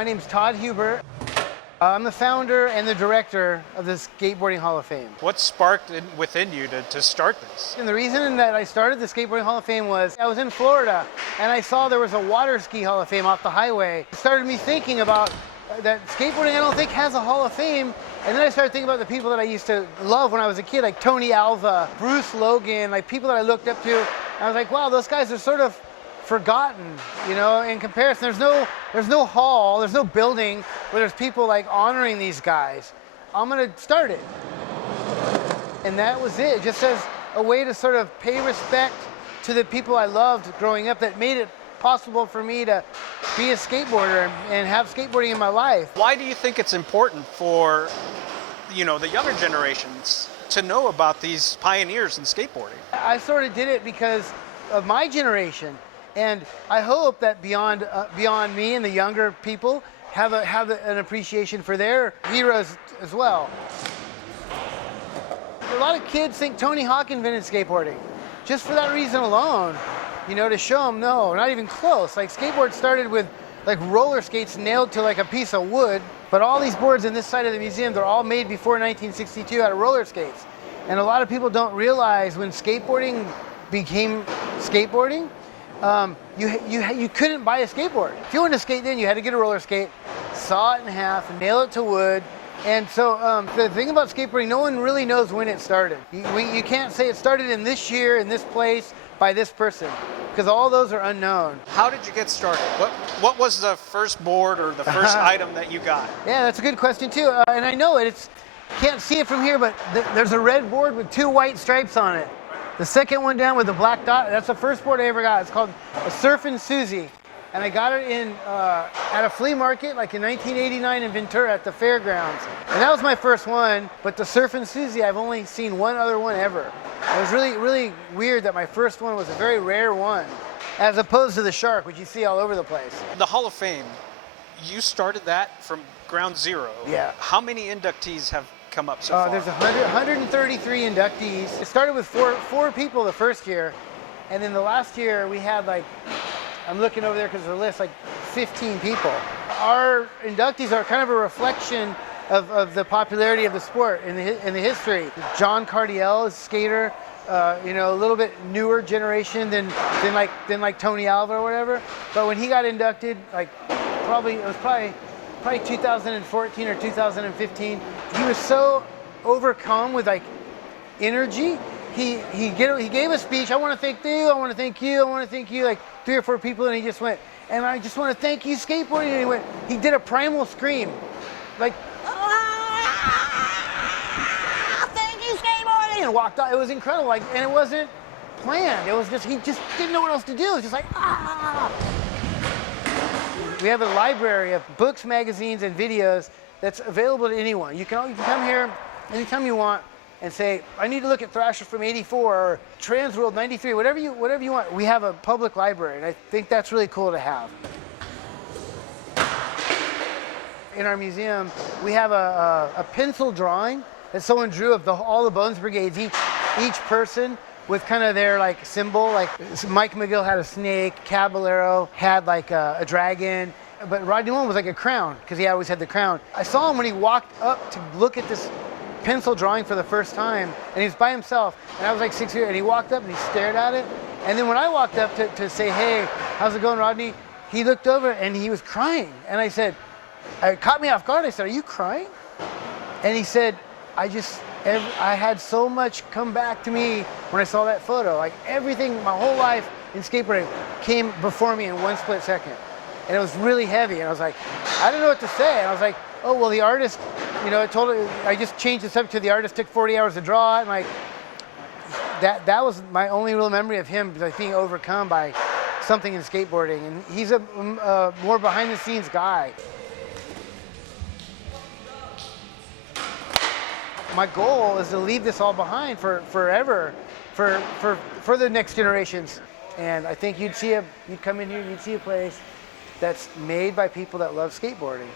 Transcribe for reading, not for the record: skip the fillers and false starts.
My name's Todd Huber. I'm the founder and the director of the Skateboarding Hall of Fame. What sparked within you to start this? And the reason that I started the Skateboarding Hall of Fame was I was in Florida and I saw there was a water ski Hall of Fame off the highway. It started me thinking about that skateboarding I don't think has a Hall of Fame. And then I started thinking about the people that I used to love when I was a kid, like Tony Alva, Bruce Logan, like people that I looked up to. And I was like, wow, those guys are sort of forgotten, you know, in comparison. There's no hall, there's no building where there's people like honoring these guys. I'm gonna start it. And that was it, just as a way to sort of pay respect to the people I loved growing up that made it possible for me to be a skateboarder and have skateboarding in my life. Why do you think it's important for, you know, the younger generations to know about these pioneers in skateboarding? I sort of did it because of my generation. And I hope that beyond me and the younger people have an appreciation for their heroes as well. A lot of kids think Tony Hawk invented skateboarding. Just for that reason alone, you know, to show them, no, not even close. Like skateboards started with like roller skates nailed to like a piece of wood, but all these boards in this side of the museum, they're all made before 1962 out of roller skates. And a lot of people don't realize when skateboarding became skateboarding, you couldn't buy a skateboard. If you wanted to skate then, you had to get a roller skate, saw it in half, nail it to wood. And so the thing about skateboarding, no one really knows when it started. You can't say it started in this year, in this place, by this person, because all those are unknown. How did you get started? What was the first board or the first item that you got? Yeah, that's a good question too. And I know it. Can't see it from here, but there's a red board with 2 white stripes on it. The second one down with the black dot, that's the first board I ever got. It's called a Surfin' Susie. And I got it at a flea market like in 1989 in Ventura at the fairgrounds. And that was my first one, but the Surfin' Susie, I've only seen one other one ever. It was really, really weird that my first one was a very rare one, as opposed to the Shark, which you see all over the place. The Hall of Fame, you started that from ground zero. Yeah. How many inductees have come up so far? There's 133 inductees. It started with four people the first year, and then the last year we had like, I'm looking over there because there's a list, like 15 people. Our inductees are kind of a reflection of the popularity of the sport in the history. John Cardiel is a skater, you know, a little bit newer generation than like Tony Alva or whatever. But when he got inducted, like it was probably 2014 or 2015, he was so overcome with like energy. He gave a speech. I want to thank you. I want to thank you. I want to thank you. Like 3 or 4 people, and he just went. And I just want to thank you, skateboarding. And he did a primal scream, like, thank you, skateboarding, and walked out. It was incredible. Like, and it wasn't planned. It was just he just didn't know what else to do. It was just like ah. We have a library of books, magazines, and videos that's available to anyone. You can come here anytime you want and say, I need to look at Thrasher from '84 or Transworld '93, whatever you want. We have a public library, and I think that's really cool to have. In our museum, we have a pencil drawing that someone drew of all the Bones Brigades, each person with kind of their like symbol. Like Mike McGill had a snake, Caballero had like a dragon, but Rodney Mullen was like a crown because he always had the crown. I saw him when he walked up to look at this pencil drawing for the first time, and he was by himself, and I was like 6 years, and he walked up and he stared at it, and then when I walked up to say, hey, how's it going, Rodney? He looked over and he was crying, and I said, it caught me off guard. I said, are you crying? And he said, I had so much come back to me when I saw that photo. Like everything, my whole life in skateboarding came before me in one split second. And it was really heavy. And I was like, I don't know what to say. And I was like, oh, well, the artist, you know, I just changed the subject to the artist took 40 hours to draw it. And like, that was my only real memory of him, like being overcome by something in skateboarding. And he's a more behind the scenes guy. My goal is to leave this all behind forever, for the next generations. And I think you'd come in here, you'd see a place that's made by people that love skateboarding.